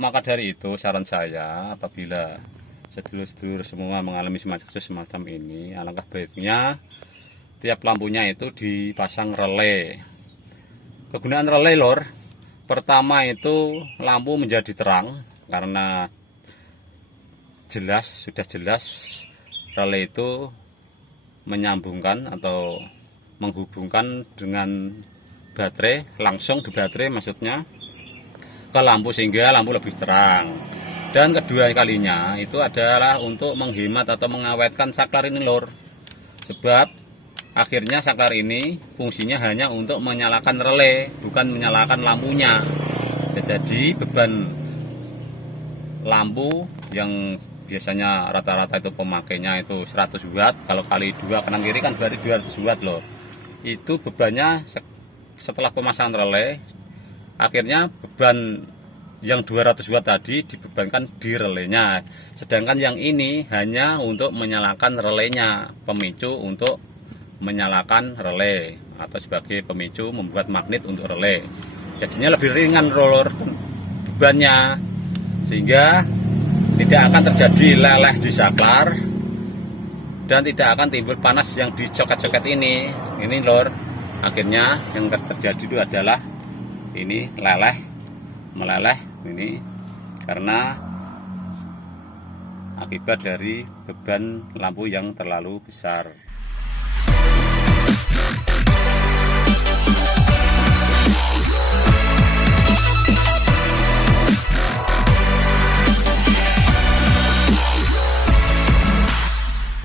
Maka dari itu saran saya, apabila sedulur-sedulur semua mengalami kasus semacam ini, alangkah baiknya tiap lampunya itu dipasang relay. Kegunaan relay lor, pertama itu lampu menjadi terang karena sudah jelas relay itu menyambungkan atau menghubungkan dengan baterai, langsung di baterai maksudnya ke lampu sehingga lampu lebih terang. Dan kedua kalinya itu adalah untuk menghemat atau mengawetkan saklar ini lor. Sebab akhirnya saklar ini fungsinya hanya untuk menyalakan relay, bukan menyalakan lampunya. Jadi beban lampu yang biasanya rata-rata itu pemakainya itu 100 watt, kalau kali 2 kanan kiri kan berarti 200 watt loh. Itu bebannya setelah pemasangan relay, akhirnya beban yang 200 watt tadi dibebankan di relaynya. Sedangkan yang ini hanya untuk menyalakan relaynya, pemicu untuk menyalakan relay atau sebagai pemicu membuat magnet untuk relay. Jadinya lebih ringan roller bebannya, sehingga tidak akan terjadi leleh di saklar dan tidak akan timbul panas yang di coket-coket ini lor. Akhirnya yang terjadi itu adalah ini meleleh ini karena akibat dari beban lampu yang terlalu besar.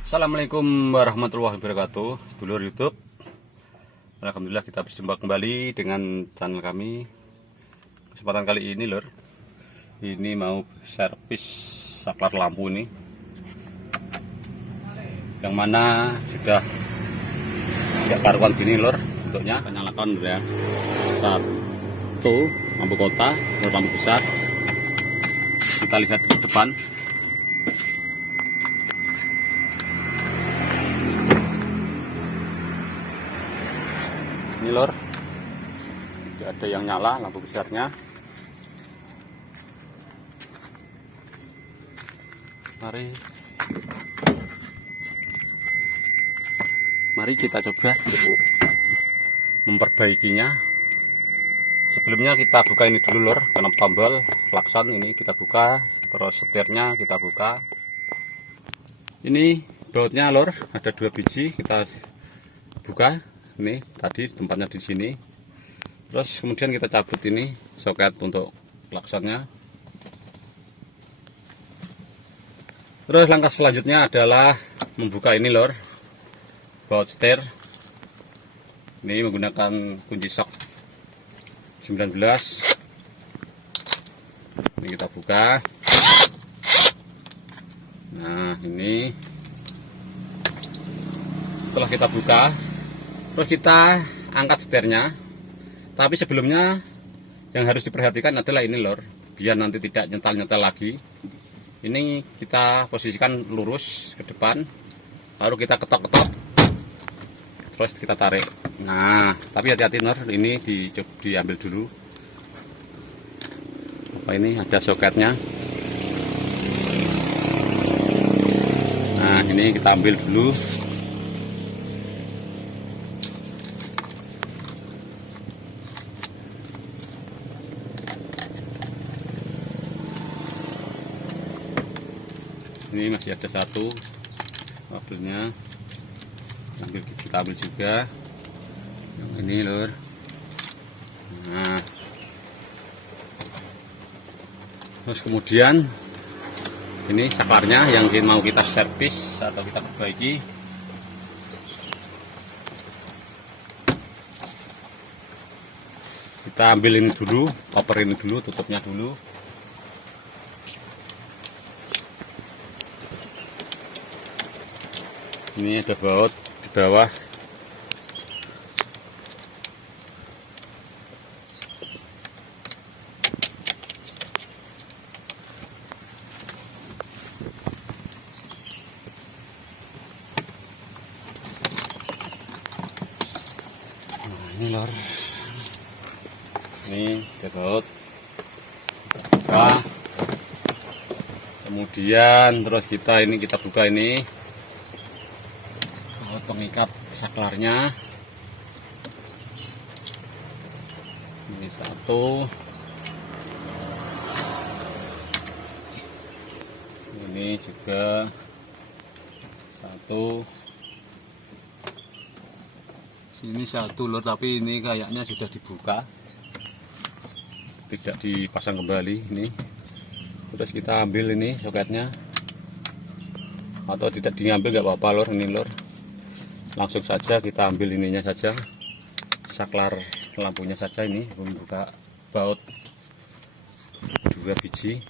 Assalamualaikum warahmatullahi wabarakatuh, sedulur YouTube. Alhamdulillah kita berjumpa kembali dengan channel kami. Kesempatan kali ini lor, ini mau servis saklar lampu ini, yang mana sudah karuan gini lor bentuknya. Kita nyalakan ya, satu lampu kota, lampu besar. Kita lihat ke depan. Ini lor, tidak ada yang nyala lampu besarnya. Mari kita coba memperbaikinya. Sebelumnya kita buka ini dulu lor, karena tombol klakson ini kita buka, terus setirnya kita buka. Ini bautnya lor, ada 2 biji, kita buka. Ini tadi tempatnya di sini. Terus kemudian kita cabut ini soket untuk klaksonnya. Terus langkah selanjutnya adalah membuka ini lor, baut setir. Ini menggunakan kunci sok 19. Ini kita buka. Nah ini setelah kita buka, terus kita angkat setirnya. Tapi sebelumnya yang harus diperhatikan adalah ini lor, biar nanti tidak nyetel-nyetel lagi. Ini kita posisikan lurus ke depan, lalu kita ketok-ketok, terus kita tarik. Nah, tapi hati-hati lor, ini diambil dulu. Ini ada soketnya. Nah, ini kita ambil dulu. Ini masih ada satu kabelnya, kita ambil juga yang ini lor. Nah, terus kemudian ini saklarnya yang mau kita servis atau kita perbaiki. Kita ambil ini dulu, cover ini dulu, tutupnya dulu. Ini ada baut di bawah. Nah, ini lor. Ini ada baut. Nah, Kemudian terus kita buka ini pengikat saklarnya. Ini satu, ini juga satu, sini satu lor, tapi ini kayaknya sudah dibuka, tidak dipasang kembali ini. Terus kita ambil ini soketnya, atau tidak diambil nggak apa-apa lor, ini lor, langsung saja kita ambil ininya saja, saklar lampunya saja. Ini membuka baut 2 biji.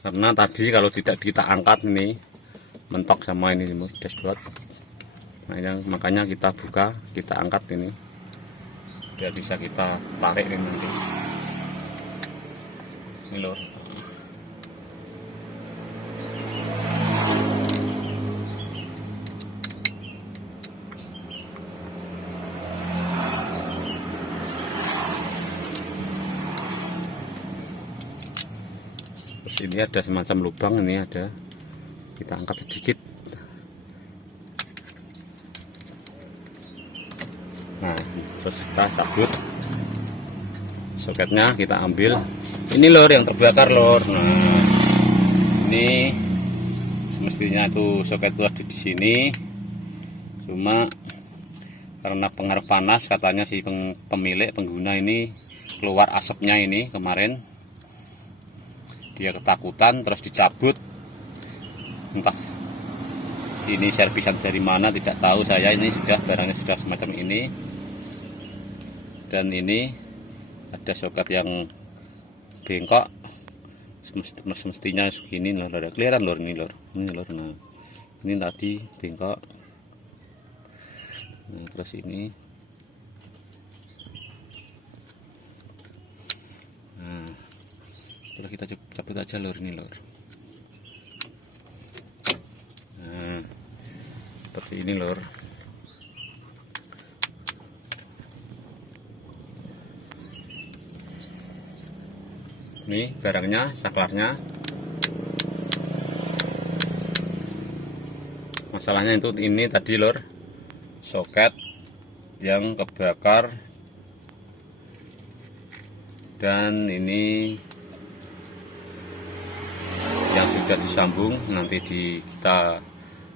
Karena tadi kalau tidak kita angkat ini mentok sama ini dashboard. Nah, makanya kita buka, kita angkat ini biar bisa kita tarik ini nanti. Ini lor. Terus ini ada semacam lubang, ini ada, kita angkat sedikit. Nah, terus kita cabut soketnya, kita ambil. Ini lor yang terbakar lor. Nah, ini semestinya itu soket itu ada di sini, cuma karena pengaruh panas katanya si pemilik pengguna ini keluar asapnya ini kemarin, dia ketakutan terus dicabut. Entah ini servisan dari mana tidak tahu saya. Ini sudah barangnya sudah semacam ini, dan ini ada soket yang bengkok, semestinya segini lor, ada kelihatan lor, ini lor, ini lor. Nah, ini tadi bengkok. Nah, terus ini, nah, terus kita cabut aja lor, ini lor. Nah, seperti ini lor. Ini barangnya, saklarnya. Masalahnya itu ini tadi lor, soket yang kebakar, dan ini yang sudah disambung. Nanti kita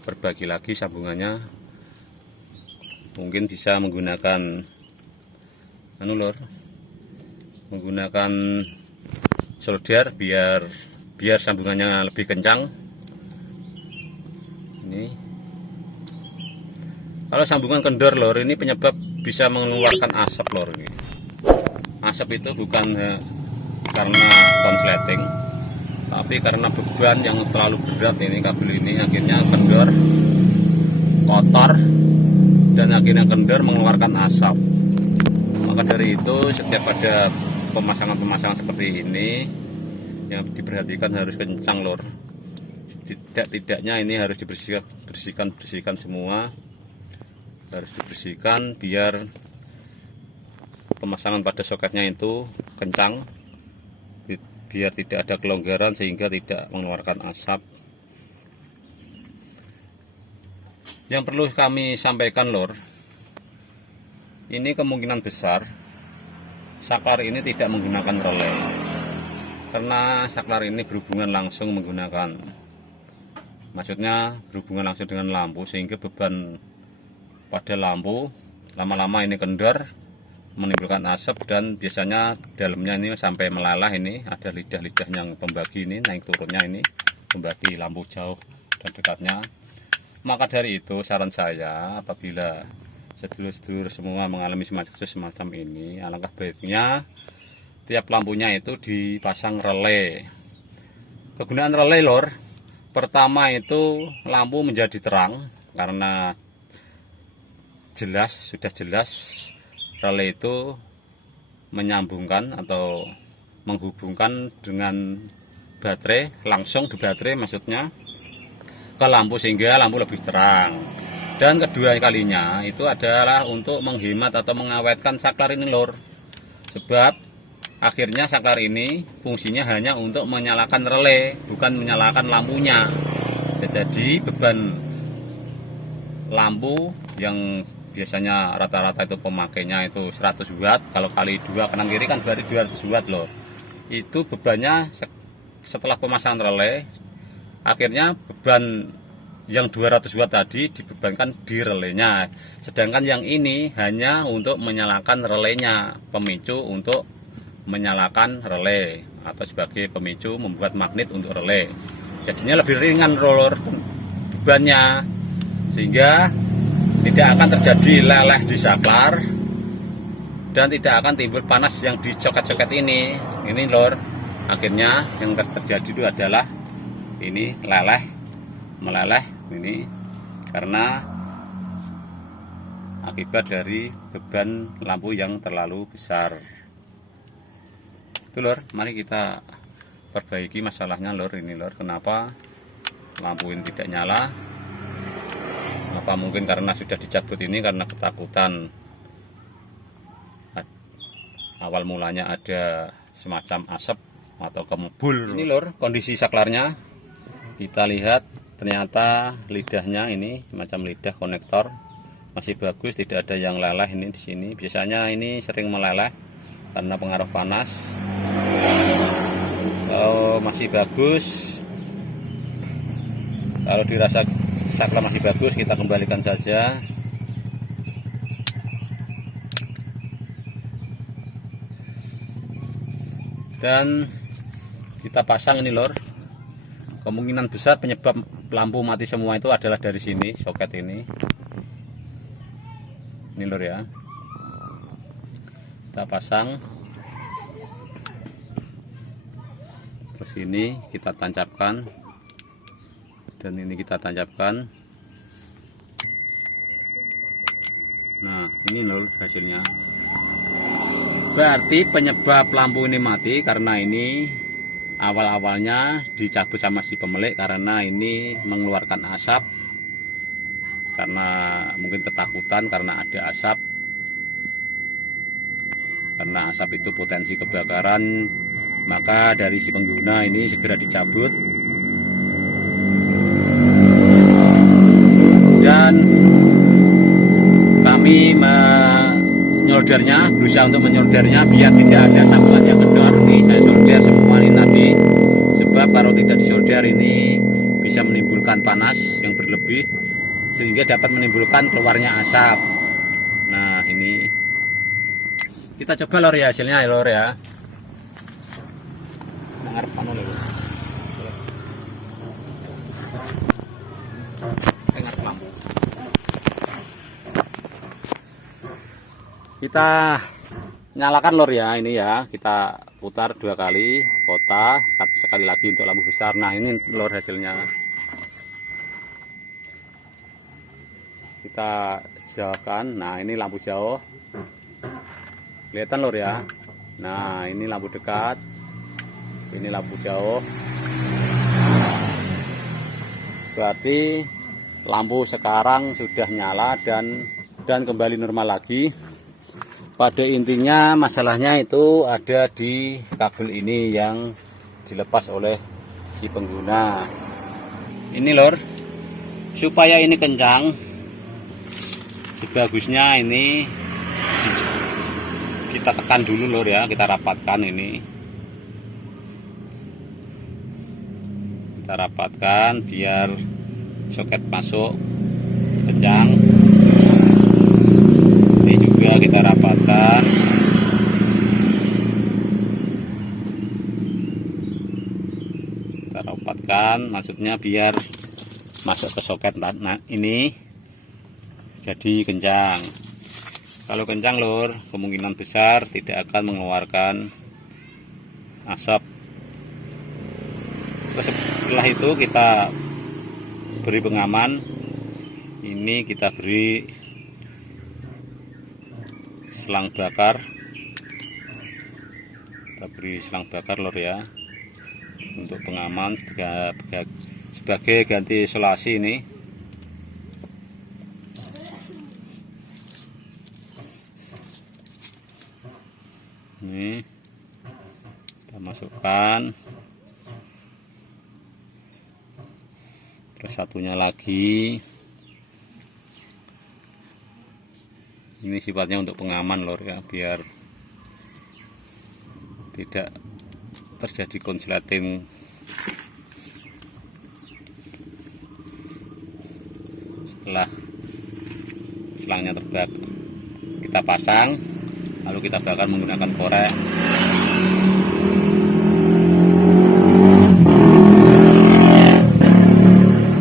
berbagi lagi sambungannya, mungkin bisa menggunakan anu lor, menggunakan solder biar sambungannya lebih kencang. Ini kalau sambungan kendor lor, ini penyebab bisa mengeluarkan asap lor. Ini asap itu bukan karena konsleting, tapi karena beban yang terlalu berat ini kabel ini, akhirnya kendor, kotor, dan akhirnya kendor mengeluarkan asap. Maka dari itu setiap ada pemasangan seperti ini yang diperhatikan harus kencang lor. Tidaknya ini harus bersihkan semua, harus dibersihkan biar pemasangan pada soketnya itu kencang, biar tidak ada kelonggaran sehingga tidak mengeluarkan asap. Yang perlu kami sampaikan lor, ini kemungkinan besar saklar ini tidak menggunakan relay, karena saklar ini berhubungan langsung berhubungan langsung dengan lampu, sehingga beban pada lampu lama-lama ini kendor, menimbulkan asap, dan biasanya dalamnya ini sampai melalah. Ini ada lidah-lidah yang pembagi ini, naik turunnya ini pembagi lampu jauh dan dekatnya. Maka dari itu saran saya, apabila sedulur-sedulur semua mengalami kasus semacam ini, alangkah baiknya tiap lampunya itu dipasang relay. Kegunaan relay lor, pertama itu lampu menjadi terang, karena sudah jelas relay itu menyambungkan atau menghubungkan dengan baterai, langsung ke baterai maksudnya, ke lampu, sehingga lampu lebih terang. Dan kedua kalinya itu adalah untuk menghemat atau mengawetkan saklar ini lor. Sebab akhirnya saklar ini fungsinya hanya untuk menyalakan relay, bukan menyalakan lampunya. Jadi beban lampu yang biasanya rata-rata itu pemakainya itu 100 watt, kalau kali 2 kanan kiri kan berarti 200 watt loh. Itu bebannya setelah pemasangan relay, akhirnya beban yang 200 watt tadi dibebankan di relaynya, sedangkan yang ini hanya untuk menyalakan relaynya, pemicu untuk menyalakan relay atau sebagai pemicu membuat magnet untuk relay. Jadinya lebih ringan roller bebannya, sehingga tidak akan terjadi leleh di saklar dan tidak akan timbul panas yang di coket-coket ini lor. Akhirnya yang terjadi itu adalah ini meleleh ini karena akibat dari beban lampu yang terlalu besar. Itu lor, mari kita perbaiki masalahnya lor ini lor. Kenapa lampu ini tidak nyala? Apa mungkin karena sudah dicabut ini karena ketakutan? Awal mulanya ada semacam asap atau kembul. Ini lor kondisi saklarnya. Kita lihat ternyata lidahnya ini macam lidah konektor masih bagus, tidak ada yang leleh ini di sini. Biasanya ini sering meleleh karena pengaruh panas. Kalau masih bagus, kalau dirasa saklar masih bagus, kita kembalikan saja. Dan kita pasang ini lor. Kemungkinan besar penyebab lampu mati semua itu adalah dari sini, soket ini. Ini lor ya. Kita pasang. Terus ini kita tancapkan. Dan ini kita tancapkan. Nah, ini lor hasilnya. Berarti penyebab lampu ini mati karena ini awal-awalnya dicabut sama si pemilik karena ini mengeluarkan asap, karena mungkin ketakutan karena ada asap, karena asap itu potensi kebakaran. Maka dari si pengguna ini segera dicabut dan kami menyoldernya, berusaha untuk menyoldernya biar tidak ada sambungan yang kendor. Nih saya solder semua ini tadi, sebab kalau tidak disolder ini bisa menimbulkan panas yang berlebih sehingga dapat menimbulkan keluarnya asap. Nah ini kita coba lor ya hasilnya ya lor ya. Ngarep anu lho. Ngarep lampu. Kita nyalakan lor ya, ini ya kita putar 2 kali kota, sekali lagi untuk lampu besar. Nah ini lor hasilnya. Kita jauhkan. Nah ini lampu jauh, kelihatan lor ya. Nah ini lampu dekat, ini lampu jauh. Berarti lampu sekarang sudah nyala dan kembali normal lagi. Pada intinya masalahnya itu ada di kabel ini yang dilepas oleh si pengguna. Ini lor, supaya ini kencang, sebagusnya ini kita tekan dulu lor ya, kita rapatkan ini. Kita rapatkan biar soket masuk kencang. Ini juga kita rapatkan. Kita rapatkan, maksudnya biar masuk ke soket. Nah ini jadi kencang. Kalau kencang lor, kemungkinan besar tidak akan mengeluarkan asap. Terus setelah itu kita beri pengaman. Ini kita beri selang bakar. Kita beri selang bakar lor ya, untuk pengaman sebagai ganti isolasi ini. Ini kita masukkan. Terus satunya lagi. Ini sifatnya untuk pengaman lor ya, biar tidak terjadi konsleting. Setelah selangnya terbakar, kita pasang, lalu kita bakar menggunakan korek.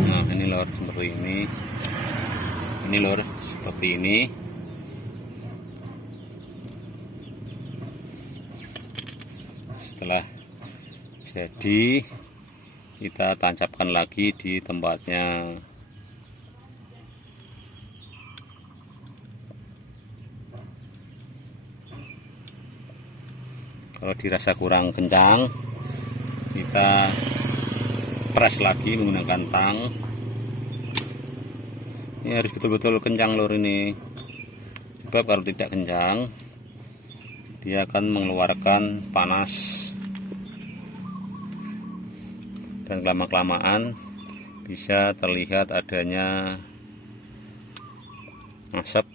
Nah ini lor, seperti ini lor, seperti ini. Setelah jadi, kita tancapkan lagi di tempatnya. Kalau dirasa kurang kencang, kita press lagi menggunakan tang. Ini harus betul-betul kencang lor ini, sebab kalau tidak kencang dia akan mengeluarkan panas, dan lama-kelamaan bisa terlihat adanya asap.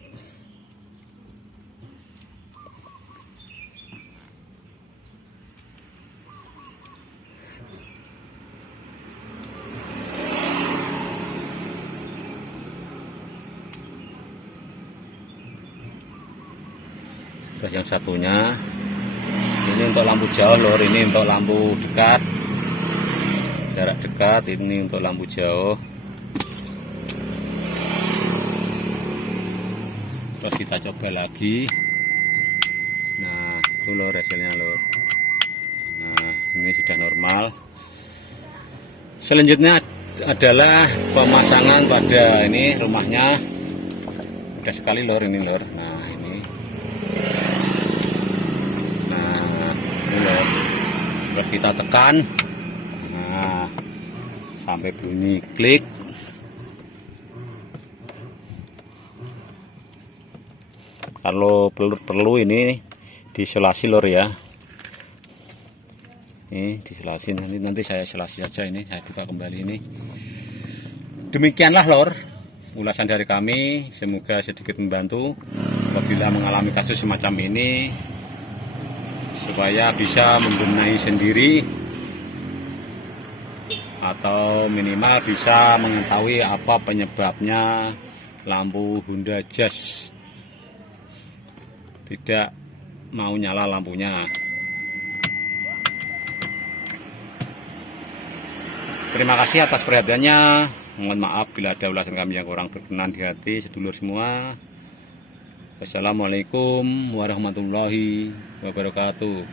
Terus yang satunya ini untuk lampu jauh lor, ini untuk lampu dekat, jarak dekat, ini untuk lampu jauh. Terus kita coba lagi. Nah itu lor hasilnya lor. Nah ini sudah normal. Selanjutnya adalah pemasangan pada ini rumahnya. Mudah sekali lor ini lor. Nah ini lor, terus kita tekan, nah sampai bunyi klik. Kalau perlu ini diisolasi lor ya, ini diisolasi, nanti saya isolasi saja, ini saya buka kembali ini. Demikianlah lor ulasan dari kami, semoga sedikit membantu apabila mengalami kasus semacam ini, supaya bisa membenahi sendiri atau minimal bisa mengetahui apa penyebabnya lampu Honda Jazz tidak mau nyala lampunya. Terima kasih atas perhatiannya. Mohon maaf bila ada ulasan kami yang kurang berkenan di hati sedulur semua. Wassalamualaikum warahmatullahi wabarakatuh.